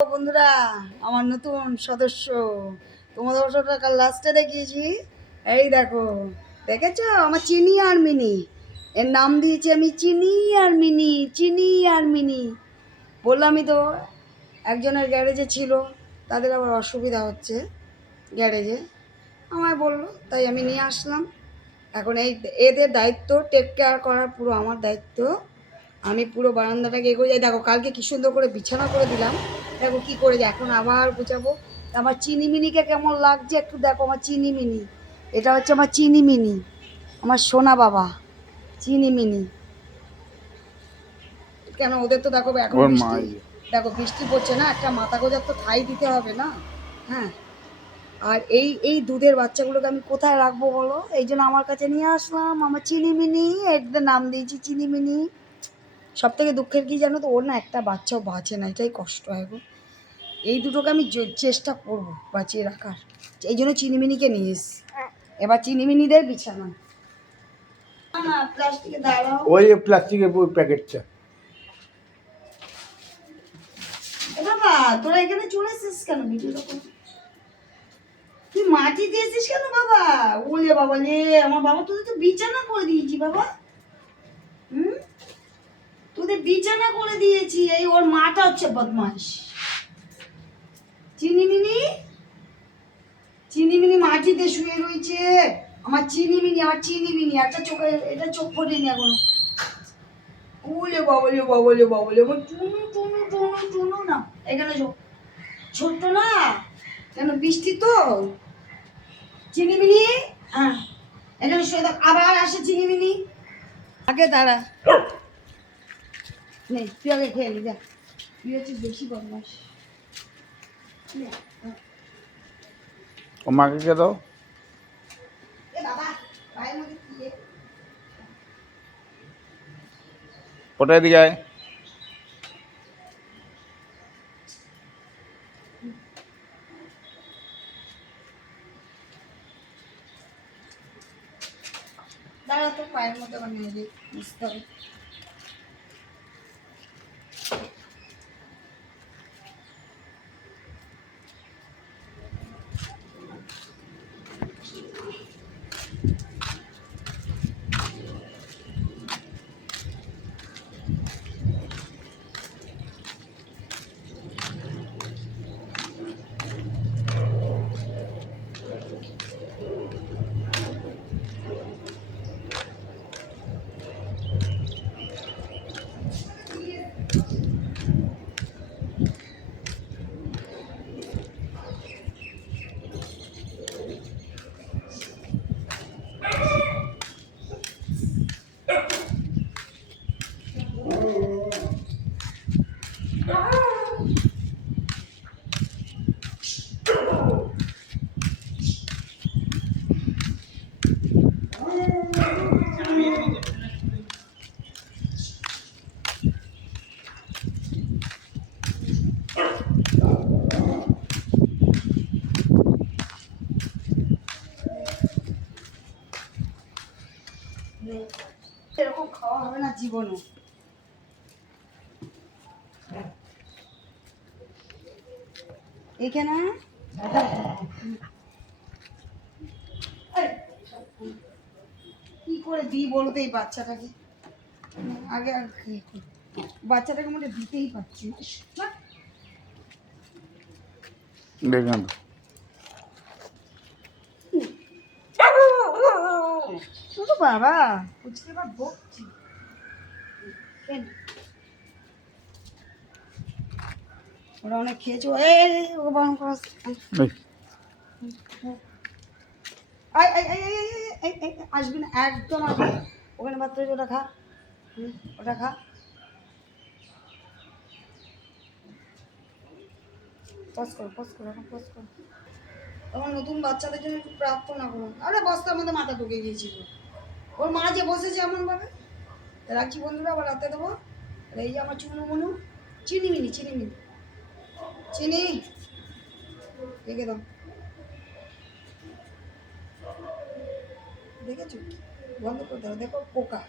বন্ধুরা, আমার নতুন সদস্য তোমাদের ওটা কাল লাস্টে দেখিয়েছি। এই দেখো, দেখেছো আমার চিনি আর মিনি। এর নাম দিয়েছি আমি চিনি আর মিনি, চিনি আর মিনি। বললামই তো, একজনের গ্যারেজে ছিল, তাদের আবার অসুবিধা হচ্ছে গ্যারেজে, আমায় বললো, তাই আমি নিয়ে আসলাম। এখন এদের দায়িত্ব, টেক কেয়ার করার পুরো আমার দায়িত্ব। আমি পুরো বারান্দাটাকে এগিয়ে যাই। দেখো কালকে কি সুন্দর করে বিছানা করে দিলাম, দেখো কি করে যায়। এখন আবার গুছাবো। আমার চিনিমিনিকে কেমন লাগছে একটু দেখো। আমার চিনিমিনি, এটা হচ্ছে আমার চিনিমিনি, আমার সোনা বাবা চিনিমিনি। কেন ওদের তো দেখো এখন বৃষ্টি, দেখো বৃষ্টি পড়ছে না, একটা মাথা গোজার তো ঠাই দিতে হবে না। হ্যাঁ, আর এই দুধের বাচ্চাগুলোকে আমি কোথায় রাখবো বলো? এই জন্য আমার কাছে নিয়ে আসলাম আমার চিনিমিনি। এদের নাম দিয়েছি চিনিমিনি। সব থেকে দুঃখের কি জানো তো, ওর না একটা বাচ্চাও বাঁচে না, এটাই কষ্ট হয় গো। এই দুটোকে আমি চেষ্টা করবো বাঁচিয়ে রাখার, এই জন্য চিনিমিনিকে নিয়ে এসছি। এবার চিনিমিনিদের বিছানা প্লাস্টিকে দাঁড়াও, ওই প্লাস্টিকের প্যাকেটটা। বাবা তোরা এখানে চলে এসেছিস কেন? ভিডিওটা তুই মাটি দিয়েছিস কেন বাবা? ওলে বাবা লে, আমার বাবা তোদের তো বিছানা করে দিয়েছি বাবা। তোদের বিছানা করে দিয়েছি। এই ওর মাটা হচ্ছে বদমাস। চিনিমিনি, চিনিমিনি মাটিতে শুয়ে রয়েছে। আমার চিনিমিনি, আমার চিনিমিনি। একটা চোখে, এটা চোখ ফোটেনি এখনো। ওলে বাবলে বাবলে বাবলে, আমার টুনু টুনু টুনু টুনু না। এখানে ছোট্ট না, কেন বৃষ্টি তো। চিনিমিনি, হ্যাঁ এখানে শুয়ে থাক। আবার আসে চিনিমিনি। আগে দাঁড়া, নে তুই আগে খেয়ে নি, যা। তুই হচ্ছিস বেশি বদমাস। ও মাকে কে দাও। ওটা এদিকে আয়। দাঁড়া, তো পায়ের মধ্যে বানিয়ে দিই, বুঝতে হবে। এরকম খাওয়া হবে না জীবনে। এখানে কি করে দিই বলো তো এই বাচ্চাটাকে? আগে বাচ্চাটাকে মধ্যে দিতেই পারছি না। দেখেন শুধু বাবা কুচকে বা বকছি। ওরা অনেক খেয়েছো। ও বারণ করা, আসবি না একদম, আসবি না। ওখানে মাত্র ওটা খা, ওটা খা। পজ করো, পজ করো, এখন পজ করো। তোমার নতুন বাচ্চাদের জন্য একটু প্রার্থনা করুন। আরে বস্তার মধ্যে মাথা ঢুকে গিয়েছিল, ওর মা যে বসেছে এমনভাবে। রাখছি বন্ধুরা, আবার রাতে দেবো। আর এই যে আমার চুনু মুনু, চিনিমিনি, চিনিমিনি, চিনি রেখে দাও। দেখেছো বন্ধ করে দাও, দেখো পোকা।